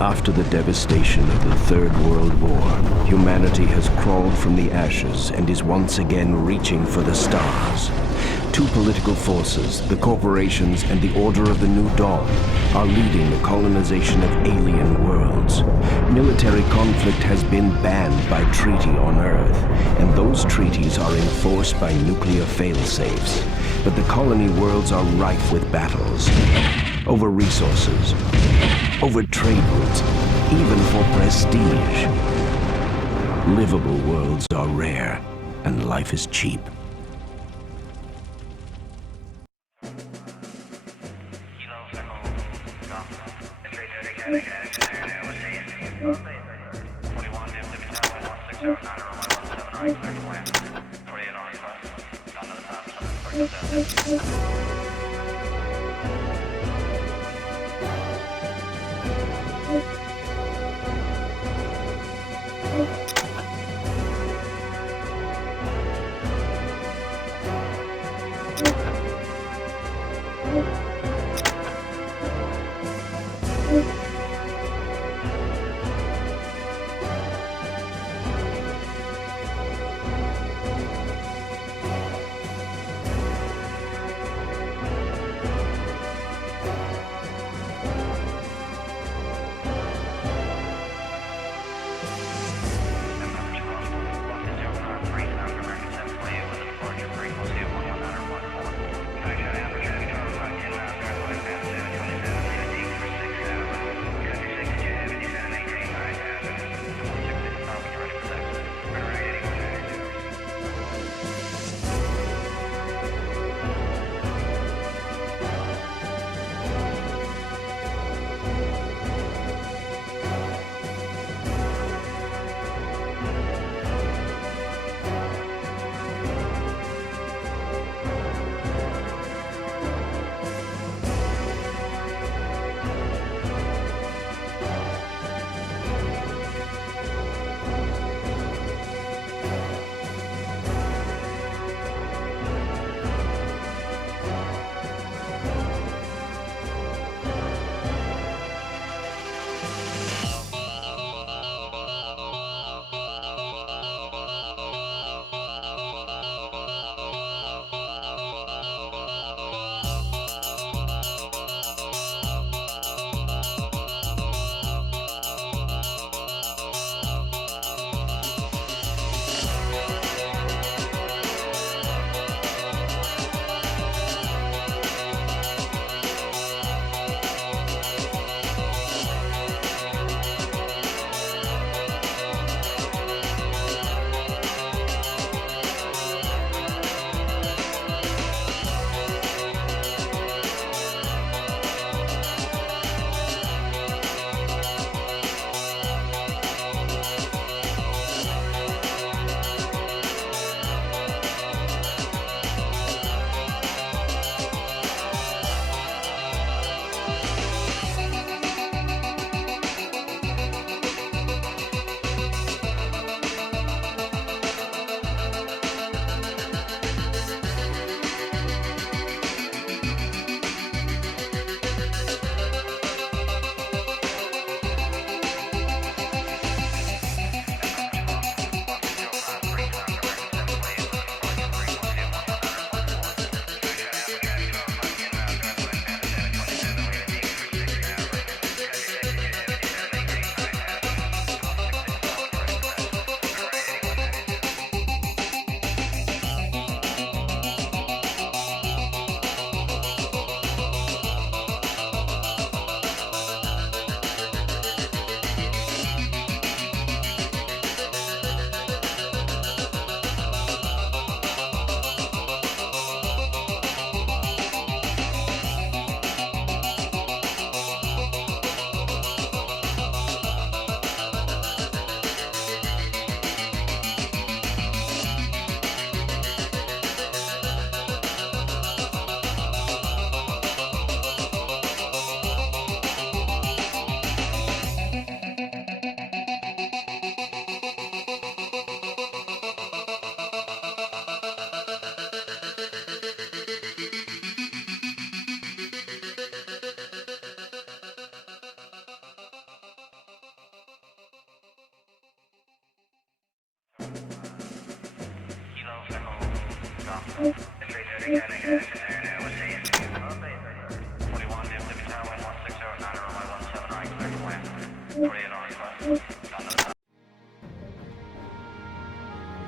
After the devastation of the Third World War, humanity has crawled from the ashes and is once again reaching for the stars. Two political forces, the corporations and the Order of the New Dawn, are leading the colonization of alien worlds. Military conflict has been banned by treaty on Earth, and those treaties are enforced by nuclear failsafes. But the colony worlds are rife with battles over resources, over trade routes, even for prestige. Livable worlds are rare, and life is cheap.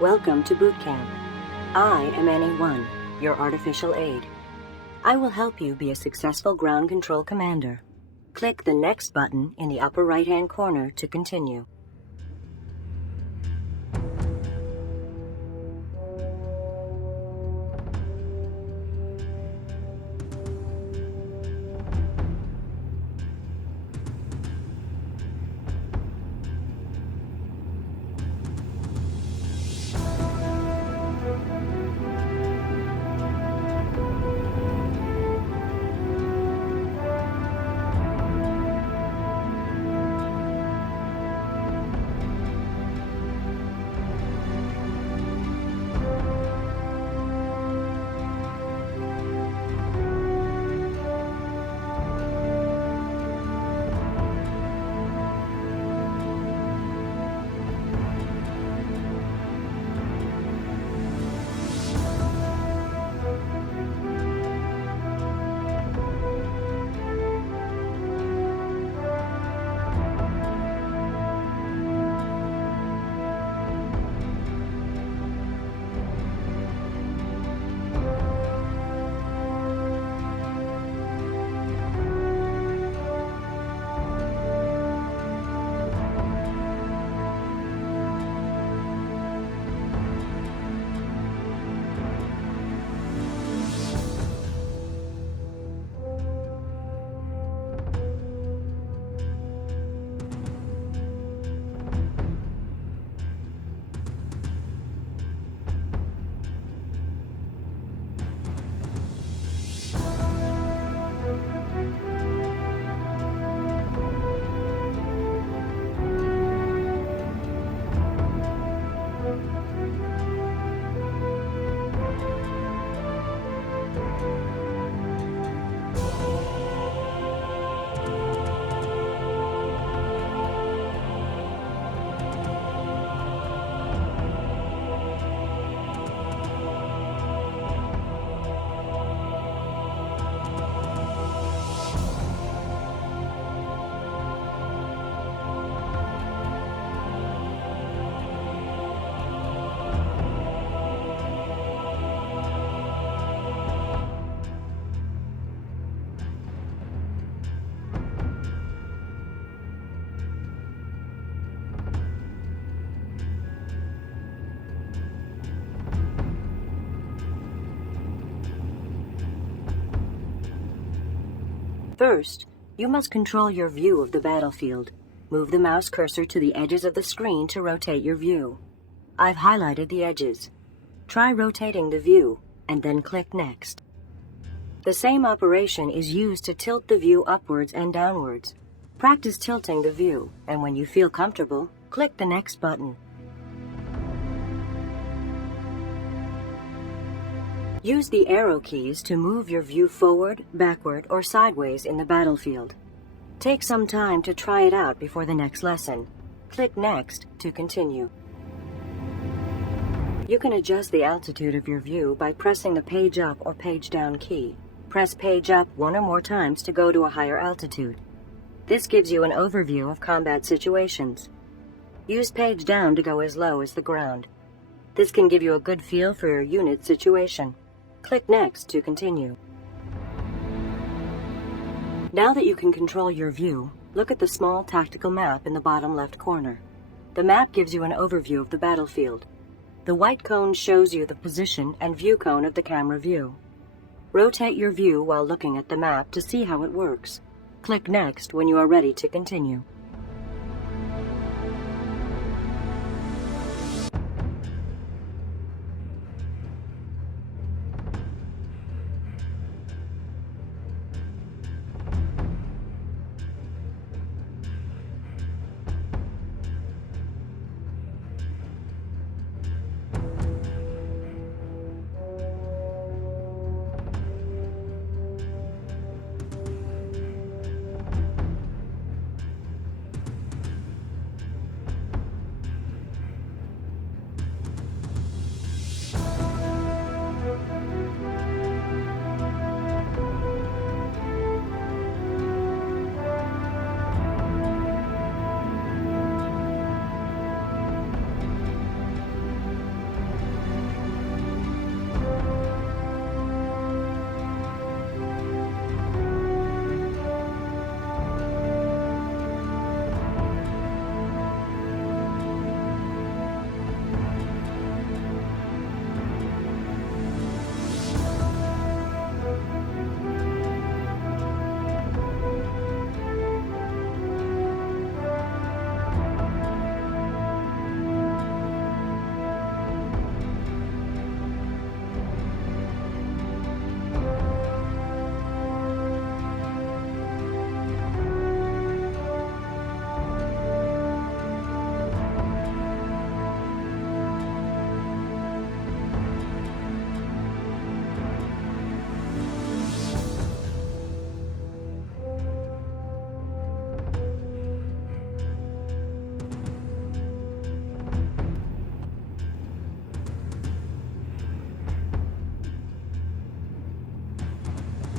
Welcome to boot camp. I am Annie-1, your artificial aide. I will help you be a successful ground control commander. Click the Next button in the upper right-hand corner to continue. First, you must control your view of the battlefield. Move the mouse cursor to the edges of the screen to rotate your view. I've highlighted the edges. Try rotating the view, and then click Next. The same operation is used to tilt the view upwards and downwards. Practice tilting the view, and when you feel comfortable, click the Next button. Use the arrow keys to move your view forward, backward, or sideways in the battlefield. Take some time to try it out before the next lesson. Click Next to continue. You can adjust the altitude of your view by pressing the Page Up or Page Down key. Press Page Up one or more times to go to a higher altitude. This gives you an overview of combat situations. Use Page Down to go as low as the ground. This can give you a good feel for your unit's situation. Click Next to continue. Now that you can control your view, look at the small tactical map in the bottom left corner. The map gives you an overview of the battlefield. The white cone shows you the position and view cone of the camera view. Rotate your view while looking at the map to see how it works. Click Next when you are ready to continue.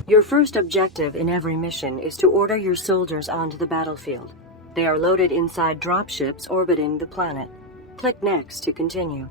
Your first objective in every mission is to order your soldiers onto the battlefield. They are loaded inside dropships orbiting the planet. Click Next to continue.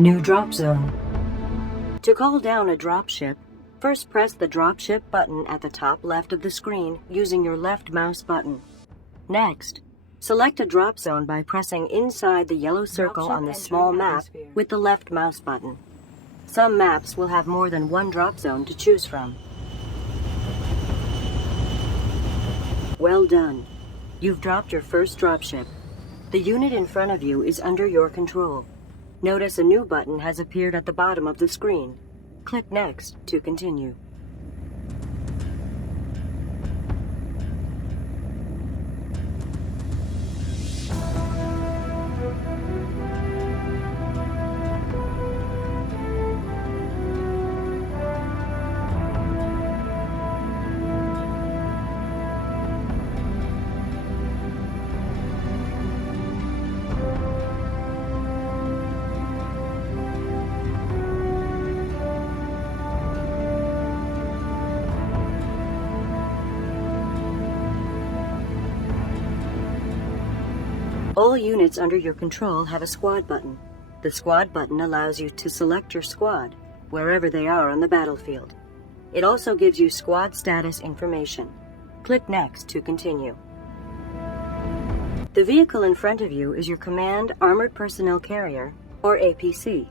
New drop zone. To call down a dropship, first press the dropship button at the top left of the screen using your left mouse button. Next, select a drop zone by pressing inside the yellow circle on the small map with the left mouse button. Some maps will have more than one drop zone to choose from. Well done. You've dropped your first dropship. The unit in front of you is under your control. Notice a new button has appeared at the bottom of the screen. Click Next to continue. All units under your control have a squad button. The squad button allows you to select your squad, wherever they are on the battlefield. It also gives you squad status information. Click Next to continue. The vehicle in front of you is your Command Armored Personnel Carrier, or APC.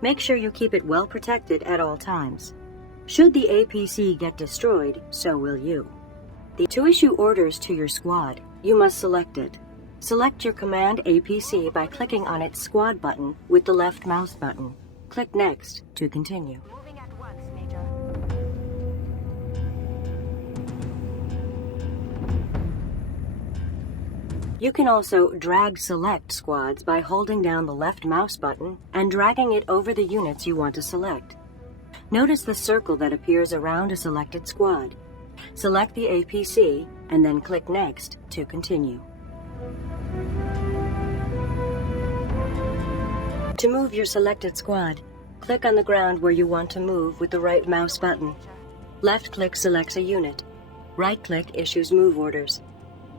Make sure you keep it well protected at all times. Should the APC get destroyed, so will you. To issue orders to your squad, you must select it. Select your Command APC by clicking on its squad button with the left mouse button. Click Next to continue. Moving at once, Major. You can also drag select squads by holding down the left mouse button and dragging it over the units you want to select. Notice the circle that appears around a selected squad. Select the APC and then click Next to continue. To move your selected squad, click on the ground where you want to move with the right mouse button. Left-click selects a unit. Right-click issues move orders.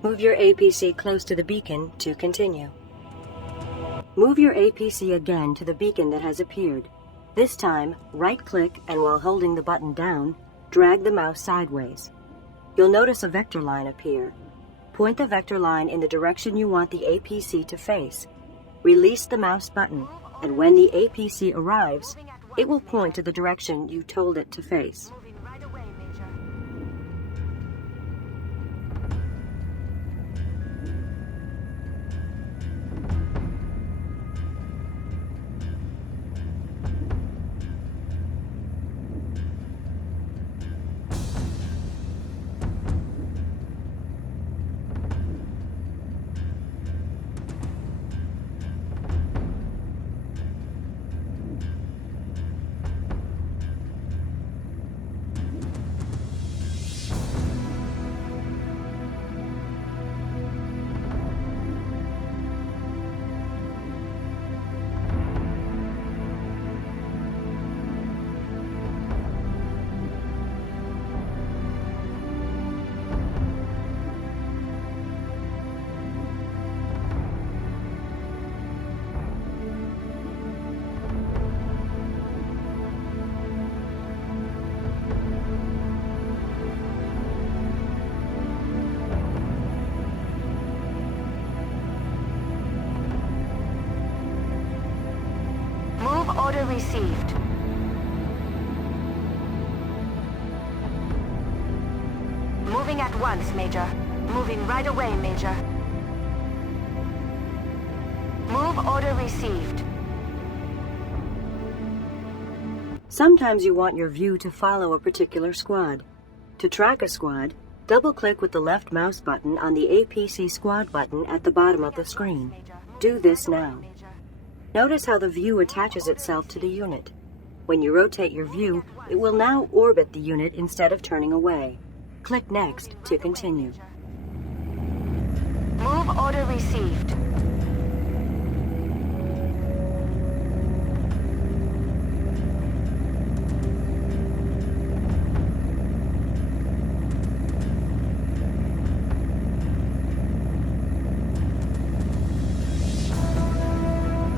Move your APC close to the beacon to continue. Move your APC again to the beacon that has appeared. This time, right-click and while holding the button down, drag the mouse sideways. You'll notice a vector line appear. Point the vector line in the direction you want the APC to face. Release the mouse button, and when the APC arrives, it will point to the direction you told it to face. Moving right away, Major. Move order received. Moving at once, Major. Moving right away, Major. Move order received. Sometimes you want your view to follow a particular squad. To track a squad, double-click with the left mouse button on the APC squad button at the bottom of the screen. Do this now. Notice how the view attaches itself to the unit. When you rotate your view, it will now orbit the unit instead of turning away. Click Next to continue. Move order received.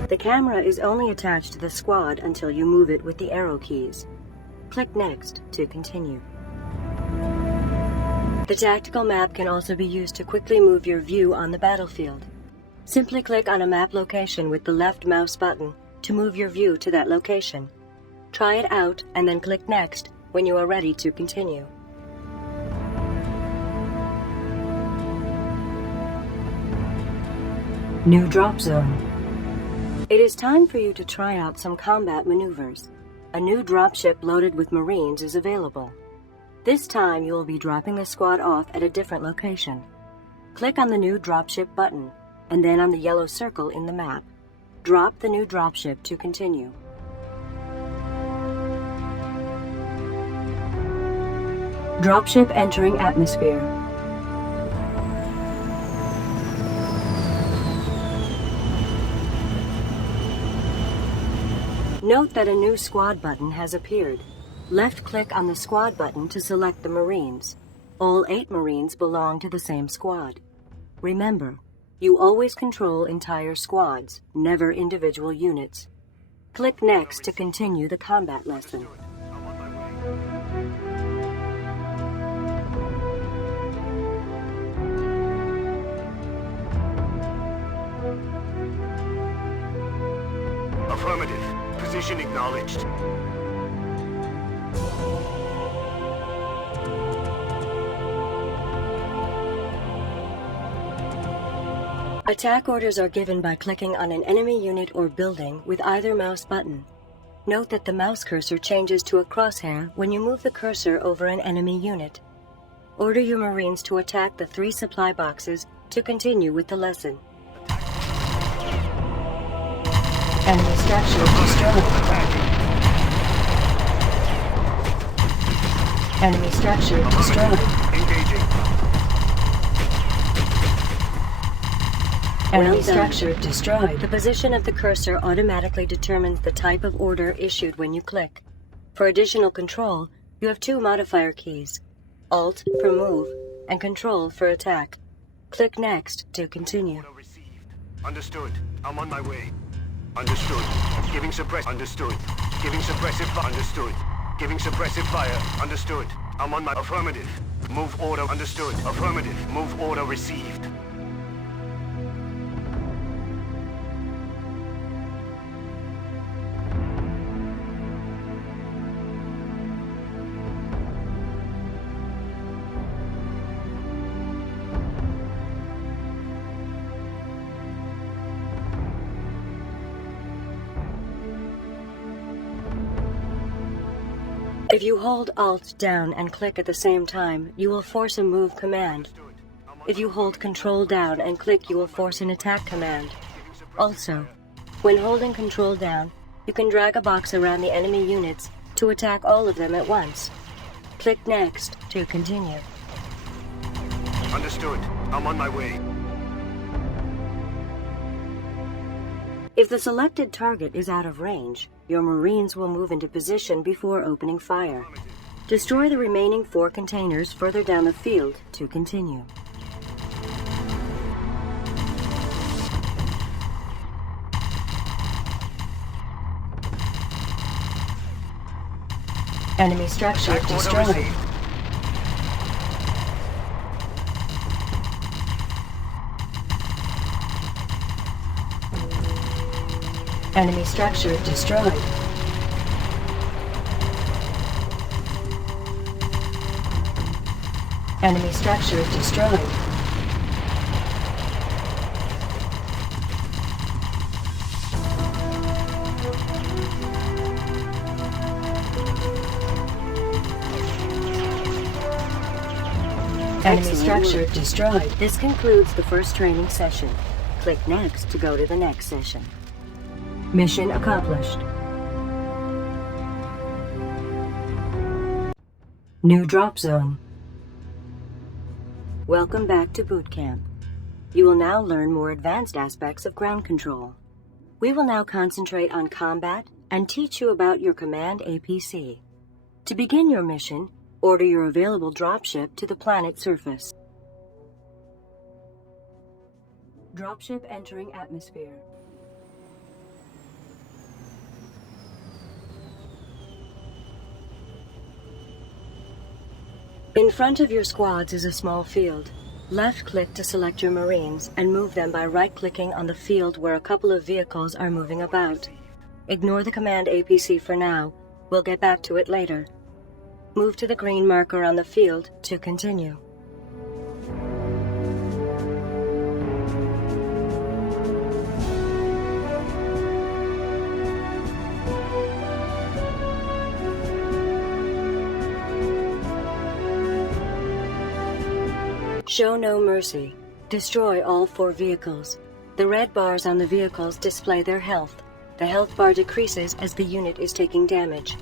The camera is only attached to the squad until you move it with the arrow keys. Click Next to continue. The tactical map can also be used to quickly move your view on the battlefield. Simply click on a map location with the left mouse button to move your view to that location. Try it out and then click Next when you are ready to continue. New drop zone. It is time for you to try out some combat maneuvers. A new dropship loaded with Marines is available. This time you will be dropping the squad off at a different location. Click on the new dropship button, and then on the yellow circle in the map. Drop the new dropship to continue. Dropship entering atmosphere. Note that a new squad button has appeared. Left-click on the squad button to select the Marines. All 8 Marines belong to the same squad. Remember, you always control entire squads, never individual units. Click Next to continue the combat lesson. Affirmative. Position acknowledged. Attack orders are given by clicking on an enemy unit or building with either mouse button. Note that the mouse cursor changes to a crosshair when you move the cursor over an enemy unit. Order your Marines to attack the 3 supply boxes to continue with the lesson. Enemy structure destroyed. Enemy structure destroyed. Engaging. Enemy structure destroyed. The position of the cursor automatically determines the type of order issued when you click. For additional control, you have 2 modifier keys. Alt for move, and Control for attack. Click Next to continue. Order received. Understood. I'm on my way. Understood. Giving suppress. Understood. Giving suppressive fire. Understood. Giving suppressive fire. Understood. I'm on my affirmative. Move order. Understood. Affirmative. Move order received. If you hold Alt down and click at the same time, you will force a move command. If you hold Control down and click, you will force an attack command. Also, when holding Control down, you can drag a box around the enemy units to attack all of them at once. Click Next to continue. Understood. I'm on my way. If the selected target is out of range, your Marines will move into position before opening fire. Destroy the remaining 4 containers further down the field to continue. Enemy structure Attack order destroyed. received. Enemy structure destroyed. Enemy structure destroyed. Enemy structure destroyed. This concludes the first training session. Click Next to go to the next session. Mission accomplished. New drop zone. Welcome back to boot camp. You will now learn more advanced aspects of ground control. We will now concentrate on combat and teach you about your command APC. To begin your mission, order your available dropship to the planet's surface. Dropship entering atmosphere. In front of your squads is a small field. Left-click to select your Marines and move them by right-clicking on the field where a couple of vehicles are moving about. Ignore the command APC for now. We'll get back to it later. Move to the green marker on the field to continue. Show no mercy. Destroy all 4 vehicles. The red bars on the vehicles display their health. The health bar decreases as the unit is taking damage.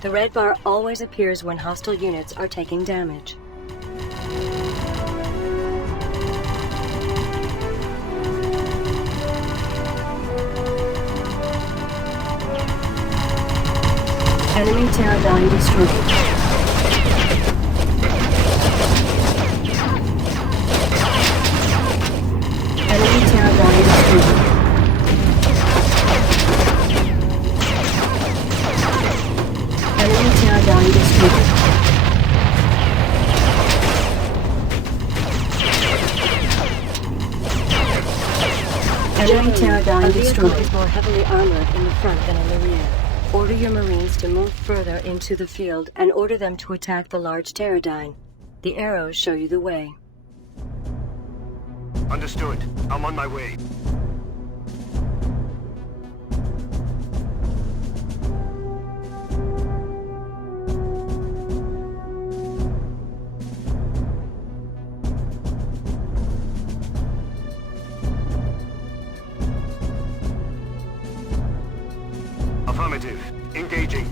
The red bar always appears when hostile units are taking damage. Enemy Pterodine destroyed. Enemy Pterodine destroyed. Enemy Pterodine destroyed. Enemy Pterodine destroyed. Is more heavily armored in the front than in the rear. Order your Marines to move further into the field and order them to attack the large Pterodine. The arrows show you the way. Understood. I'm on my way. Affirmative. Engaging.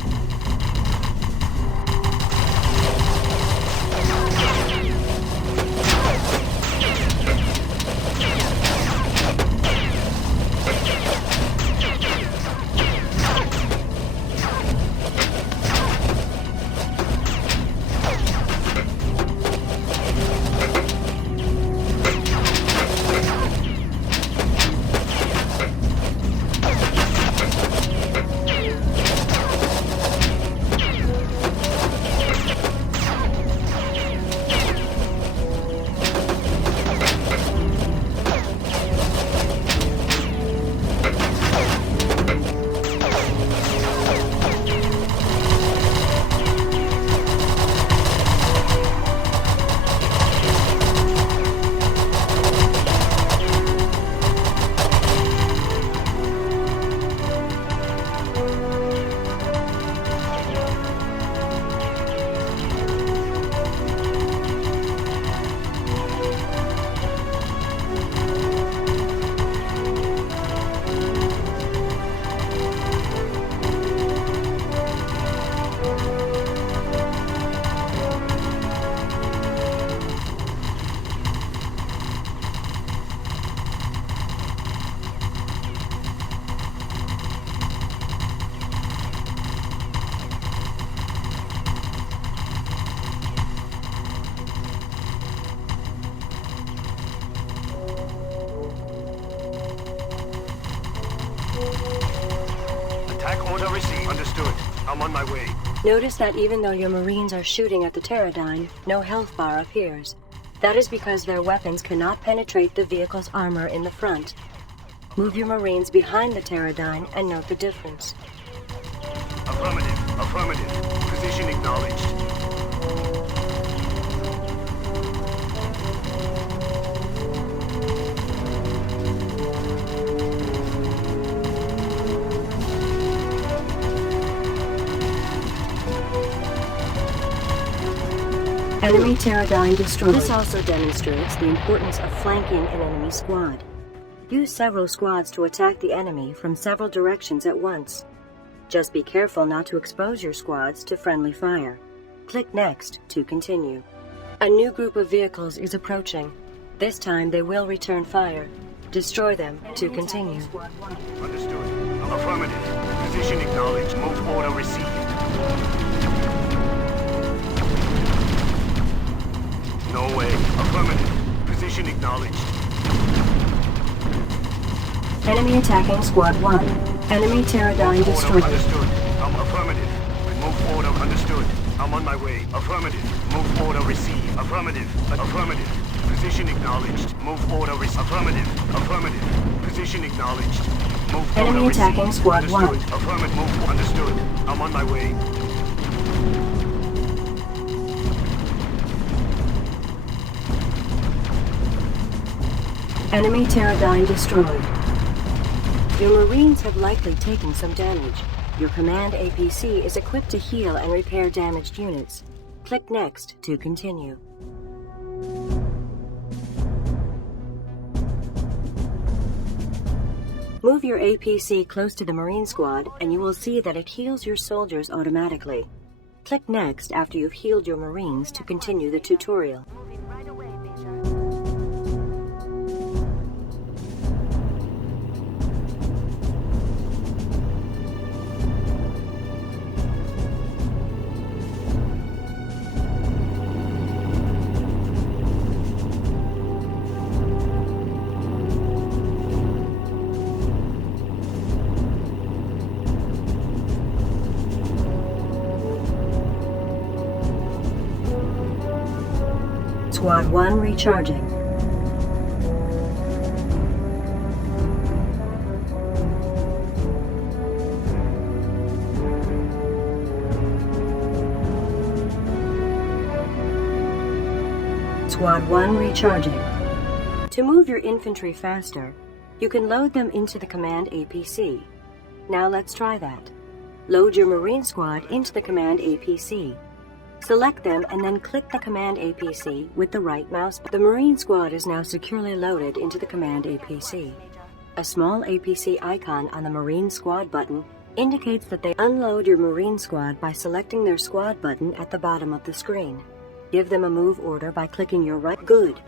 Notice that even though your Marines are shooting at the Pterodyne, no health bar appears. That is because their weapons cannot penetrate the vehicle's armor in the front. Move your Marines behind the Pterodyne and note the difference. Affirmative. Affirmative. Position acknowledged. Enemy Pterodyne destroyed. This also demonstrates the importance of flanking an enemy squad. Use several squads to attack the enemy from several directions at once. Just be careful not to expose your squads to friendly fire. Click Next to continue. A new group of vehicles is approaching. This time they will return fire. Destroy them to continue. Understood. Affirmative. Position acknowledged. Move order received. No way. Affirmative. Position acknowledged. Enemy attacking Squad 1. Enemy Pterodyne destroyed. Understood. Affirmative. Move order. Understood. I'm on my way. Affirmative. Move order received. Affirmative. Affirmative. Position acknowledged. Move order received. Affirmative. Affirmative. Position acknowledged. Move Enemy order attacking received. Squad 1. Understood. Affirmative. Move. Understood. I'm on my way. Enemy Pterodyne destroyed. Your Marines have likely taken some damage. Your command APC is equipped to heal and repair damaged units. Click Next to continue. Move your APC close to the Marine squad and you will see that it heals your soldiers automatically. Click Next after you've healed your Marines to continue the tutorial. Moving right away, Major. Squad 1 recharging. Squad 1 recharging. To move your infantry faster, you can load them into the command APC. Now let's try that. Load your Marine squad into the command APC. Select them and then click the command APC with the right mouse. The Marine squad is now securely loaded into the command APC. A small APC icon on the Marine squad button indicates that they unload your Marine squad by selecting their squad button at the bottom of the screen. Give them a move order by clicking your right. Good.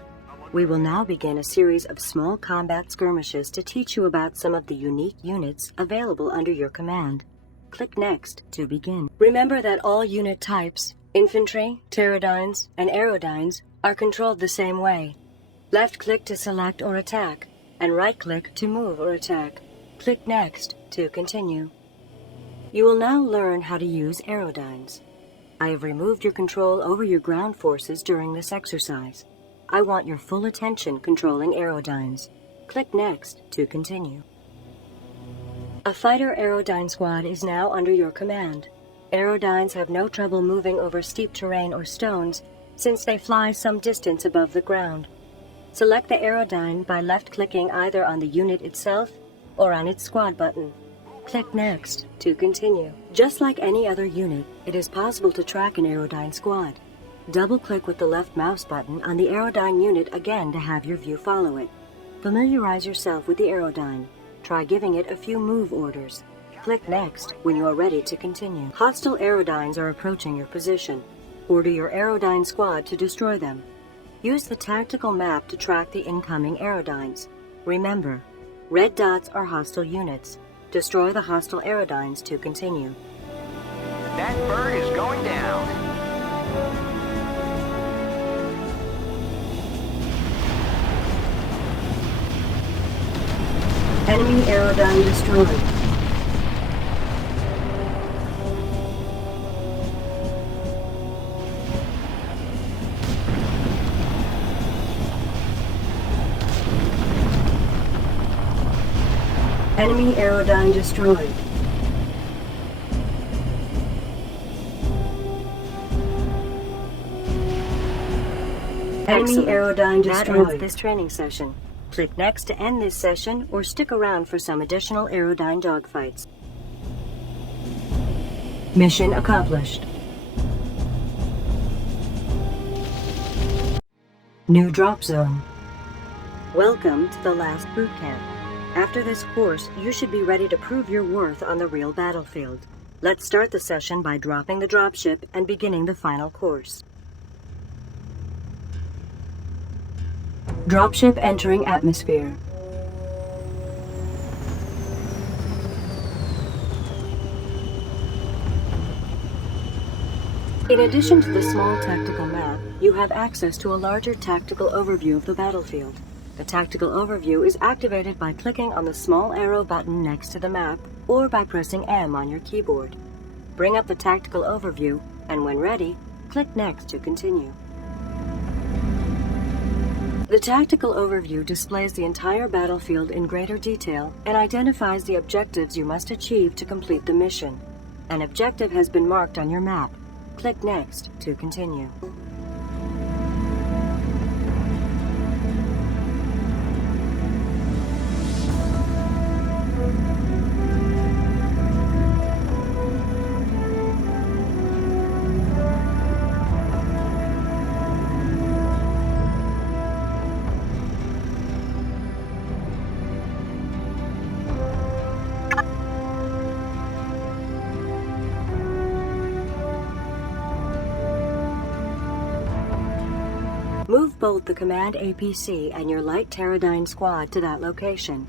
We will now begin a series of small combat skirmishes to teach you about some of the unique units available under your command. Click Next to begin. Remember that all unit types, infantry, pterodynes, and aerodynes, are controlled the same way. Left-click to select or attack, and right-click to move or attack. Click Next to continue. You will now learn how to use aerodynes. I have removed your control over your ground forces during this exercise. I want your full attention controlling aerodynes. Click Next to continue. A fighter aerodyne squad is now under your command. Aerodynes have no trouble moving over steep terrain or stones since they fly some distance above the ground. Select the aerodyne by left-clicking either on the unit itself or on its squad button. Click Next to continue. Just like any other unit, it is possible to track an aerodyne squad. Double-click with the left mouse button on the aerodyne unit again to have your view follow it. Familiarize yourself with the aerodyne. Try giving it a few move orders. Click Next when you are ready to continue. Hostile aerodynes are approaching your position. Order your aerodyne squad to destroy them. Use the tactical map to track the incoming aerodynes. Remember, red dots are hostile units. Destroy the hostile aerodynes to continue. That bird is going down. Enemy aerodyne destroyed. Enemy aerodyne destroyed. Enemy aerodyne That destroyed. ends this training session. Click Next to end this session, or stick around for some additional aerodyne dogfights. Mission accomplished. New drop zone. Welcome to the last boot camp. After this course, you should be ready to prove your worth on the real battlefield. Let's start the session by dropping the dropship and beginning the final course. Dropship entering atmosphere. In addition to the small tactical map, you have access to a larger tactical overview of the battlefield. The tactical overview is activated by clicking on the small arrow button next to the map or by pressing M on your keyboard. Bring up the tactical overview, and when ready, click Next to continue. The tactical overview displays the entire battlefield in greater detail and identifies the objectives you must achieve to complete the mission. An objective has been marked on your map. Click Next to continue. Move both the Command APC and your Light Pterodyne squad to that location.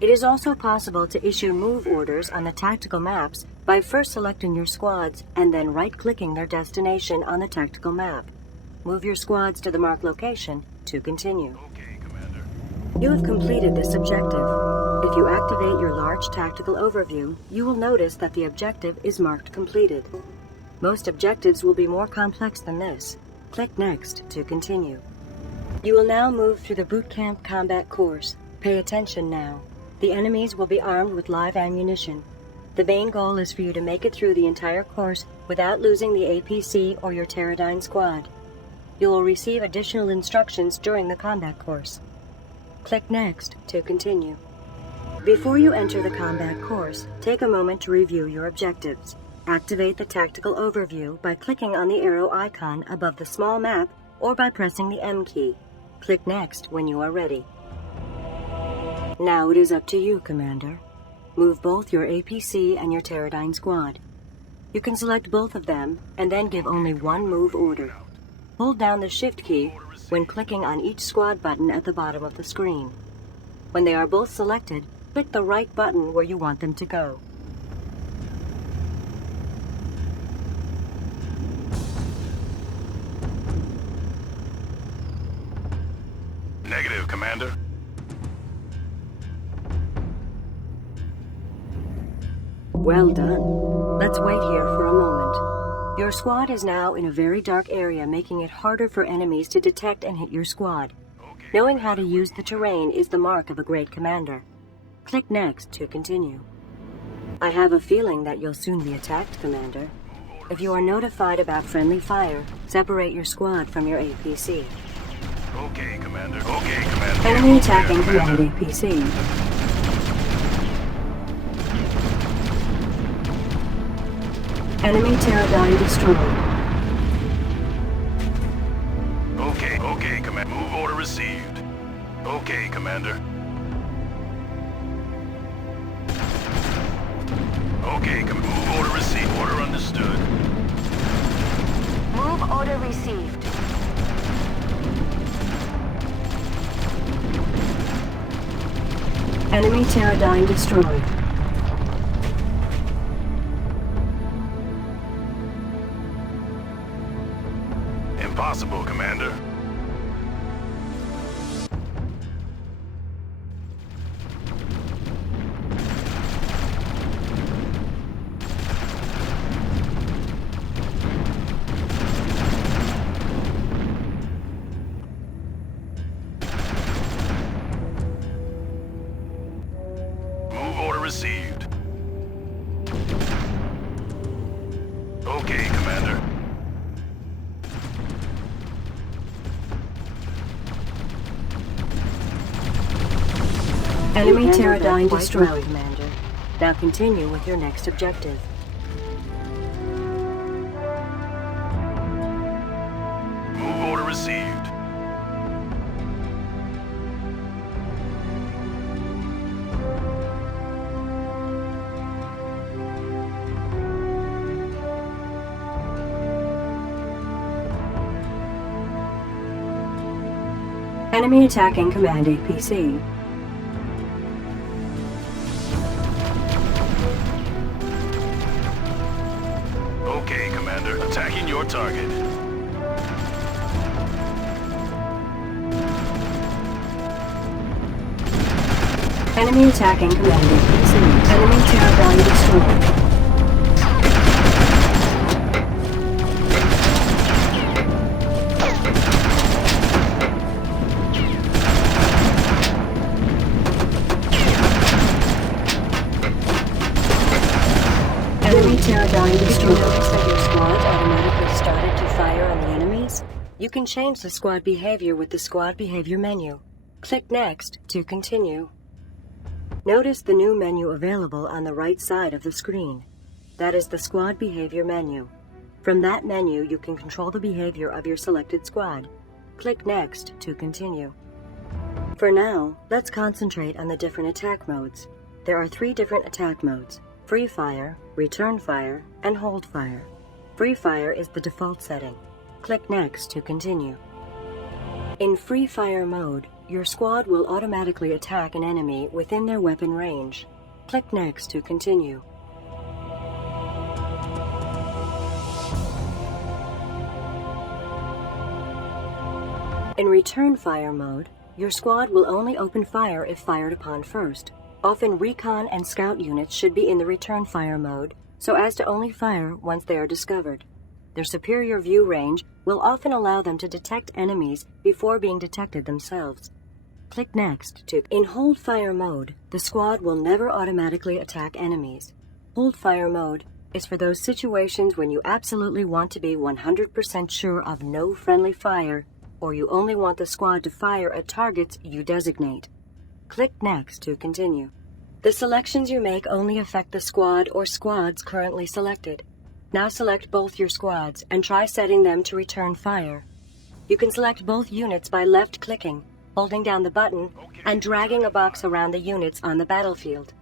It is also possible to issue move orders on the tactical maps by first selecting your squads and then right-clicking their destination on the tactical map. Move your squads to the marked location to continue. Okay, Commander. You have completed this objective. If you activate your large tactical overview, you will notice that the objective is marked completed. Most objectives will be more complex than this. Click Next to continue. You will now move through the boot camp combat course. Pay attention now. The enemies will be armed with live ammunition. The main goal is for you to make it through the entire course without losing the APC or your Pterodyne squad. You will receive additional instructions during the combat course. Click Next to continue. Before you enter the combat course, take a moment to review your objectives. Activate the tactical overview by clicking on the arrow icon above the small map or by pressing the M key. Click Next when you are ready. Now it is up to you, Commander. Move both your APC and your Pterodyne squad. You can select both of them and then give only one move order. Hold down the Shift key when clicking on each squad button at the bottom of the screen. When they are both selected, click the right button where you want them to go. Negative, Commander. Well done. Let's wait here for a moment. Your squad is now in a very dark area, making it harder for enemies to detect and hit your squad. Knowing how to use the terrain is the mark of a great commander. Click Next to continue. I have a feeling that you'll soon be attacked, Commander. If you are notified about friendly fire, separate your squad from your APC. Okay, Commander. Okay, Commander. Enemy attacking Command APC. Enemy Pterodyne destroyed. Okay, Commander. Move order received. Okay, Commander. Okay, move order received. Order understood. Move order received. Enemy Pterodyne destroyed. Impossible, Commander. Move order received. Okay, Commander. Enemy You handled Pterodine that quite destroyed. well, Commander. Now continue with your next objective. Move order received. Enemy attacking Command APC. Okay, Commander. Attacking your target. Enemy attacking Command APC. Enemy Pterodine destroyed. Enemy Pterodine destroyed. Notice that your squad automatically started to fire on the enemies? You can change the squad behavior with the squad behavior menu. Click Next to continue. Notice the new menu available on the right side of the screen. That is the squad behavior menu. From that menu, you can control the behavior of your selected squad. Click Next to continue. For now, let's concentrate on the different attack modes. There are 3 different attack modes: Free Fire, Return Fire, and Hold Fire. Free Fire is the default setting. Click Next to continue. In Free Fire mode, your squad will automatically attack an enemy within their weapon range. Click Next to continue. In Return Fire mode, your squad will only open fire if fired upon first. Often recon and scout units should be in the Return Fire mode, so as to only fire once they are discovered. Their superior view range will often allow them to detect enemies before being detected themselves. Click Next to... In Hold Fire mode, the squad will never automatically attack enemies. Hold Fire mode is for those situations when you absolutely want to be 100% sure of no friendly fire, or you only want the squad to fire at targets you designate. Click Next to continue. The selections you make only affect the squad or squads currently selected. Now select both your squads and try setting them to return fire. You can select both units by left-clicking, holding down the button, and dragging a box around the units on the battlefield.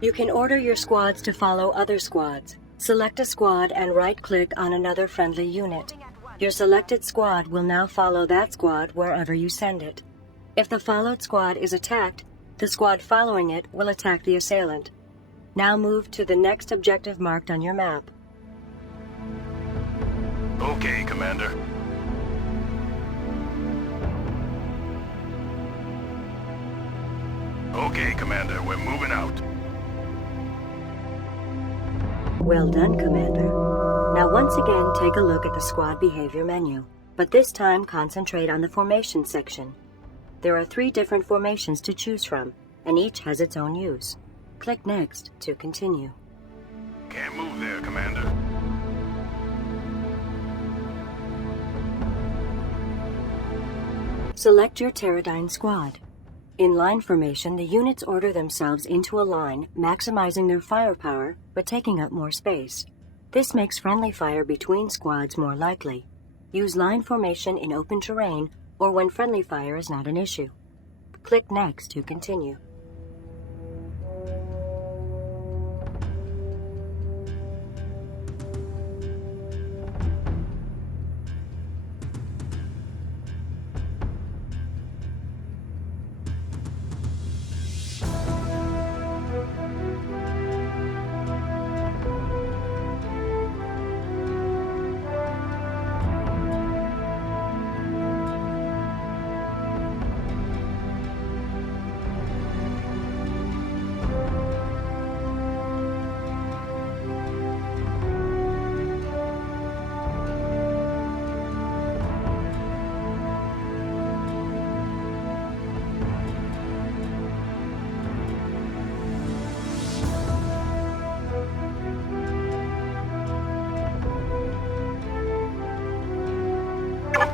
You can order your squads to follow other squads. Select a squad and right-click on another friendly unit. Your selected squad will now follow that squad wherever you send it. If the followed squad is attacked, the squad following it will attack the assailant. Now move to the next objective marked on your map. Okay, Commander. Okay, Commander, we're moving out. Well done, Commander. Now once again take a look at the squad behavior menu, but this time concentrate on the formation section. There are 3 different formations to choose from, and each has its own use. Click Next to continue. Can't move there, Commander. Select your Pterodine squad. In line formation, the units order themselves into a line, maximizing their firepower, but taking up more space. This makes friendly fire between squads more likely. Use line formation in open terrain or when friendly fire is not an issue. Click Next to continue.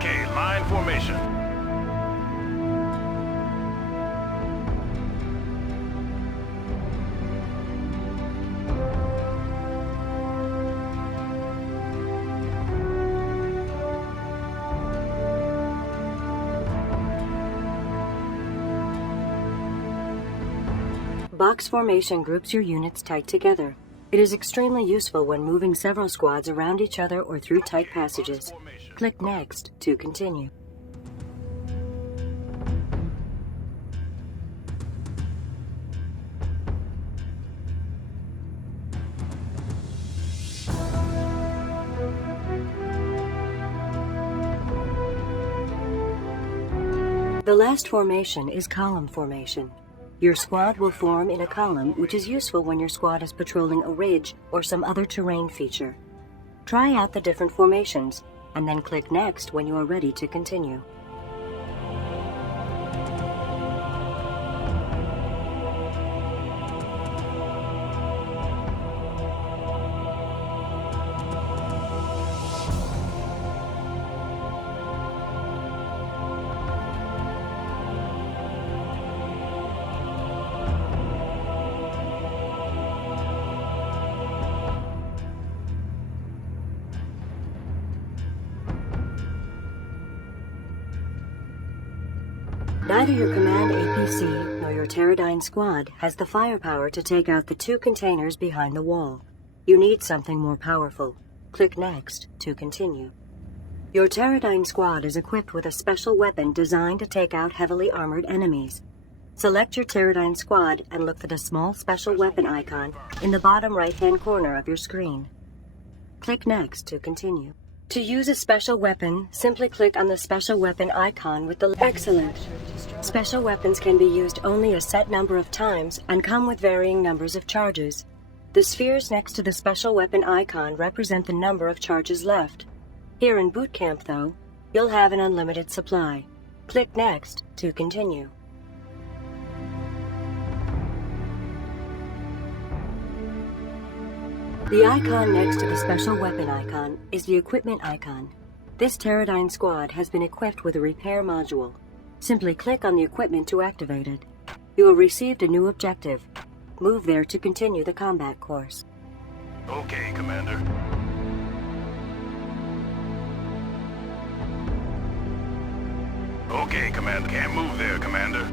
Okay, line formation. Box formation groups your units tight together. It is extremely useful when moving several squads around each other or through tight passages. Click Next to continue. The last formation is column formation. Your squad will form in a column, which is useful when your squad is patrolling a ridge or some other terrain feature. Try out the different formations, and then click Next when you are ready to continue. Neither your command APC nor your Pterodyne squad has the firepower to take out the 2 containers behind the wall. You need something more powerful. Click Next to continue. Your Pterodyne squad is equipped with a special weapon designed to take out heavily armored enemies. Select your Pterodyne squad and look for the small special weapon icon in the bottom right-hand corner of your screen. Click Next to continue. To use a special weapon, simply click on the special weapon icon with the... Excellent! Special weapons can be used only a set number of times and come with varying numbers of charges. The spheres next to the special weapon icon represent the number of charges left. Here in Boot Camp, though, you'll have an unlimited supply. Click Next to continue. The icon next to the special weapon icon is the equipment icon. This Pterodyne squad has been equipped with a repair module. Simply click on the equipment to activate it. You have received a new objective. Move there to continue the combat course. Okay, Commander. Okay, Commander. Can't move there, Commander.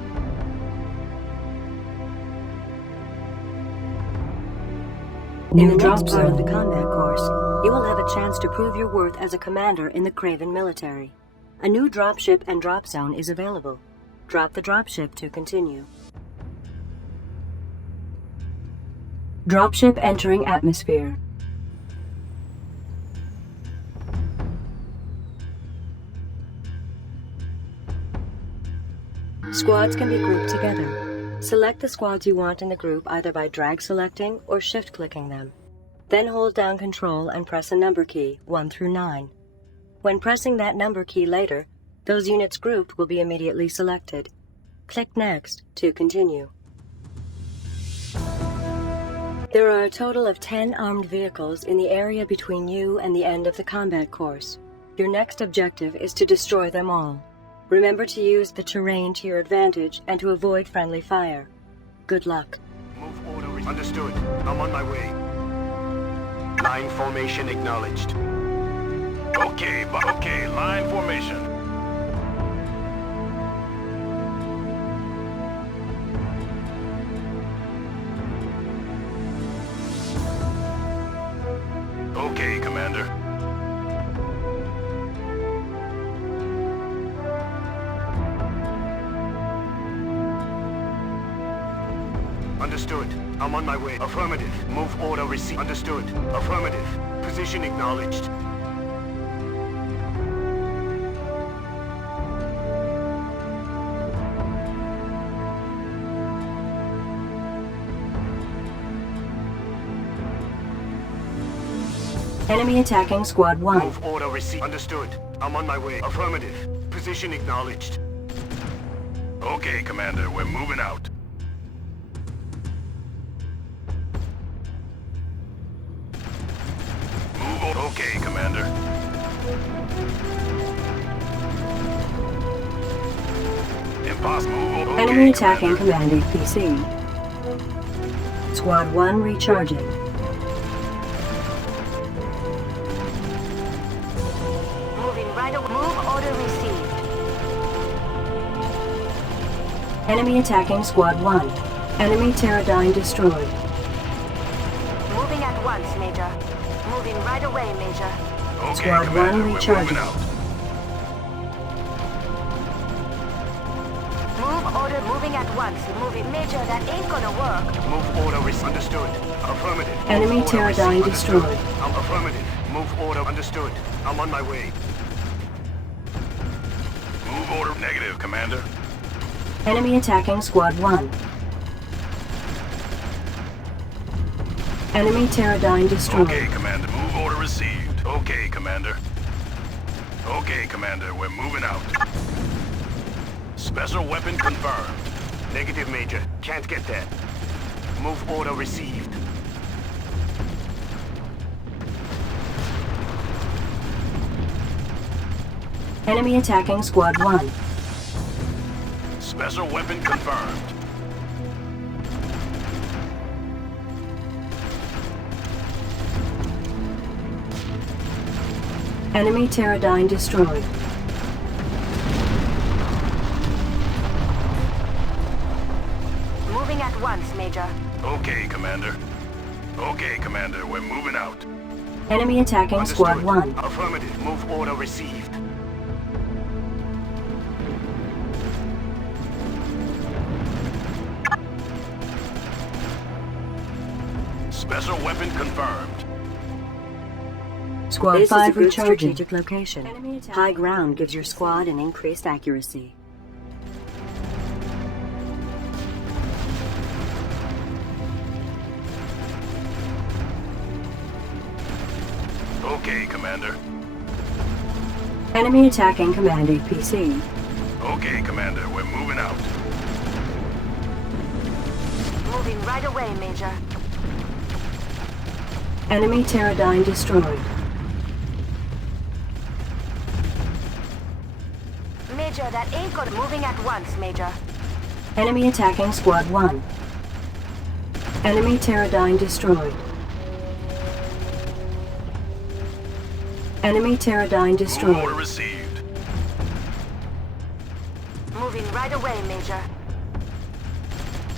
In the drop part of the combat course, you will have a chance to prove your worth as a commander in the Craven military. A new dropship and drop zone is available. Drop the dropship to continue. Dropship entering atmosphere. Squads can be grouped together. Select the squads you want in the group either by drag selecting or shift clicking them. Then hold down Control and press a number key 1 through 9. When pressing that number key later, those units grouped will be immediately selected. Click Next to continue. There are a total of 10 armed vehicles in the area between you and the end of the combat course. Your next objective is to destroy them all. Remember to use the terrain to your advantage and to avoid friendly fire. Good luck. Move order. Understood. I'm on my way. Line formation acknowledged. Okay, line formation. Okay, Commander. Understood. I'm on my way. Affirmative. Move order received. Understood. Affirmative. Position acknowledged. Enemy attacking Squad 1. Move order received. Understood. I'm on my way. Affirmative. Position acknowledged. Okay, Commander. We're moving out. Okay, Commander. impossible. Okay, Enemy attacking Commander. command APC. Squad 1 recharging. Moving right away. Move order received. Enemy attacking Squad 1. Enemy Pterodyne destroyed. Moving at once, Major. Moving right away, Major. Okay, Squad Commander, 1 we're recharging. moving out. Move order. Moving at once. Moving, Major. That ain't gonna work. Move order understood. Affirmative. Move Enemy order Pterodyne received. destroyed. Understood. I'm affirmative. Move order understood. I'm on my way. Move order negative, Commander. Enemy attacking Squad 1. Enemy Pterodyne destroyed. Okay, Commander. Move order received. Okay, Commander. Okay, Commander. We're moving out. Special weapon confirmed. Negative, Major. Can't get that. Move order received. Enemy attacking Squad 1. Special weapon confirmed. Enemy Pterodyne destroyed. Moving at once, Major. Okay, Commander. Okay, Commander. We're moving out. Enemy attacking Squad 1. Affirmative. Move order received. Special weapon confirmed. Squad This is a 5 good recharging. strategic location. Enemy attack. High ground gives your squad an increased accuracy. Okay, Commander. Enemy attacking Command APC. Okay, Commander. We're moving out. Moving right away, Major. Enemy Pterodyne destroyed. Major, that ain't good. Moving at once, Major. Enemy attacking Squad 1. Enemy Pterodyne destroyed. Enemy Pterodyne Move order destroyed. received. Moving right away, Major.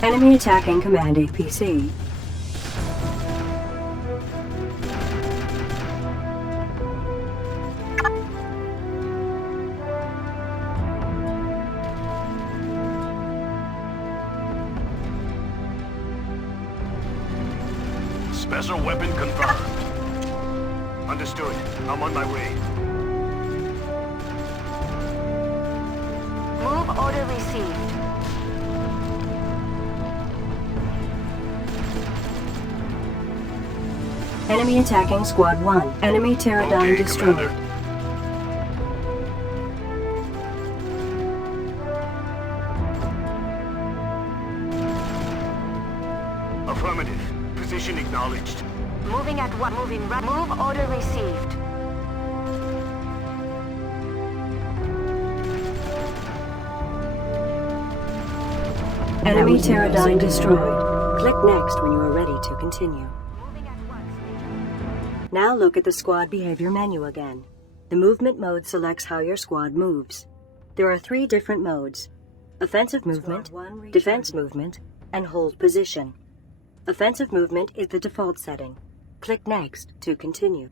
Enemy attacking Command APC. Special weapon confirmed. Understood. I'm on my way. Move order received. Enemy attacking Squad 1. Enemy Pterodyne Okay, destroyed. Commander. Affirmative. Position acknowledged. Moving at one. Moving right. Move order received. Enemy Pterodyne destroyed. Click Next when you are ready to continue. Moving at once, Major. Now look at the squad behavior menu again. The movement mode selects how your squad moves. There are 3 different modes: offensive movement, Squad 1 defense recharging. movement, and hold position. Offensive movement is the default setting. Click Next to continue.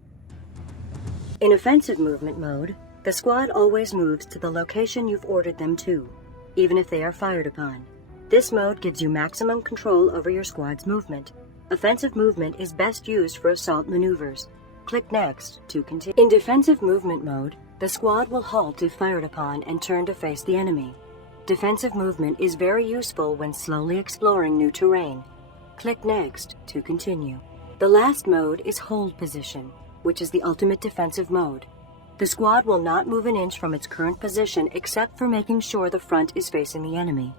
In offensive movement mode, the squad always moves to the location you've ordered them to, even if they are fired upon. This mode gives you maximum control over your squad's movement. Offensive movement is best used for assault maneuvers. Click Next to continue. In defensive movement mode, the squad will halt if fired upon and turn to face the enemy. Defensive movement is very useful when slowly exploring new terrain. Click Next to continue. The last mode is hold position, which is the ultimate defensive mode. The squad will not move an inch from its current position except for making sure the front is facing the enemy.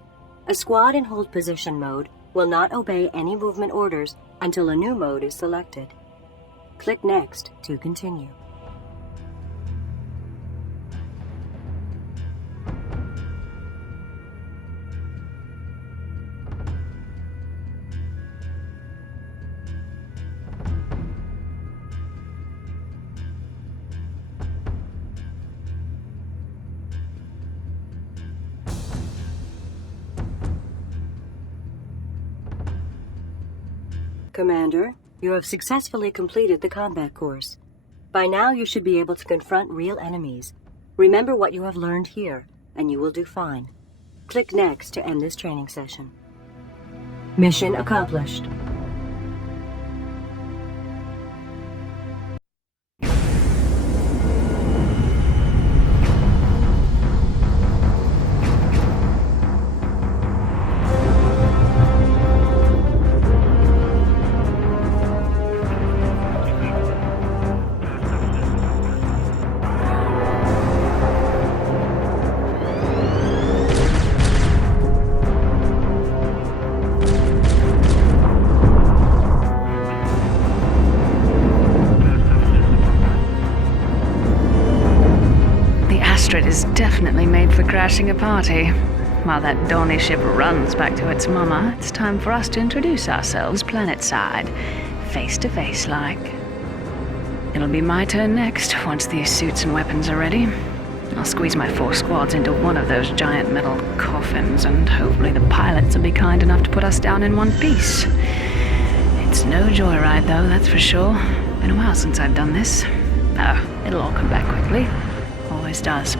A squad in hold position mode will not obey any movement orders until a new mode is selected. Click Next to continue. Commander, you have successfully completed the combat course. By now you should be able to confront real enemies. Remember what you have learned here, and you will do fine. Click Next to end this training session. Mission accomplished. Is definitely made for crashing a party. While that Donny ship runs back to its mama, it's time for us to introduce ourselves planet-side, face-to-face like. It'll be my turn next, once these suits and weapons are ready. I'll squeeze my 4 squads into one of those giant metal coffins, and hopefully the pilots will be kind enough to put us down in one piece. It's no joyride though, that's for sure. Been a while since I've done this. Oh, it'll all come back quickly. Always does.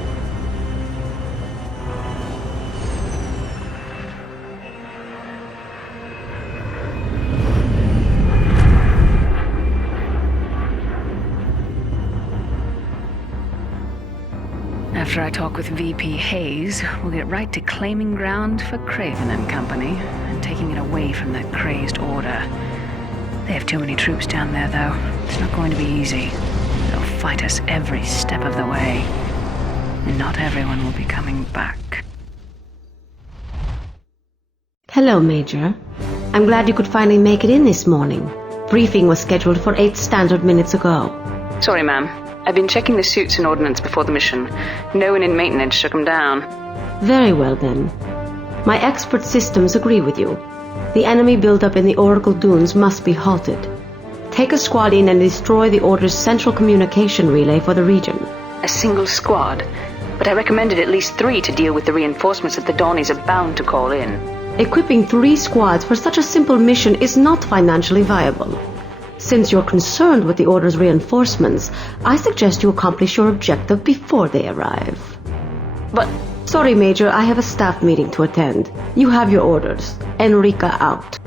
After I talk with VP Hayes, we'll get right to claiming ground for Craven and company, and taking it away from that crazed order. They have too many troops down there, though. It's not going to be easy. They'll fight us every step of the way. And not everyone will be coming back. Hello, Major. I'm glad you could finally make it in this morning. Briefing was scheduled for 8 standard minutes ago. Sorry, ma'am. I've been checking the suits and ordnance before the mission. No one in maintenance shook them down. Very well, then. My expert systems agree with you. The enemy buildup in the Oracle Dunes must be halted. Take a squad in and destroy the Order's central communication relay for the region. A single squad? But I recommended at least 3 to deal with the reinforcements that the Dawnies are bound to call in. Equipping 3 squads for such a simple mission is not financially viable. Since you're concerned with the Order's reinforcements, I suggest you accomplish your objective before they arrive. But... Sorry, Major, I have a staff meeting to attend. You have your orders. Enrica out.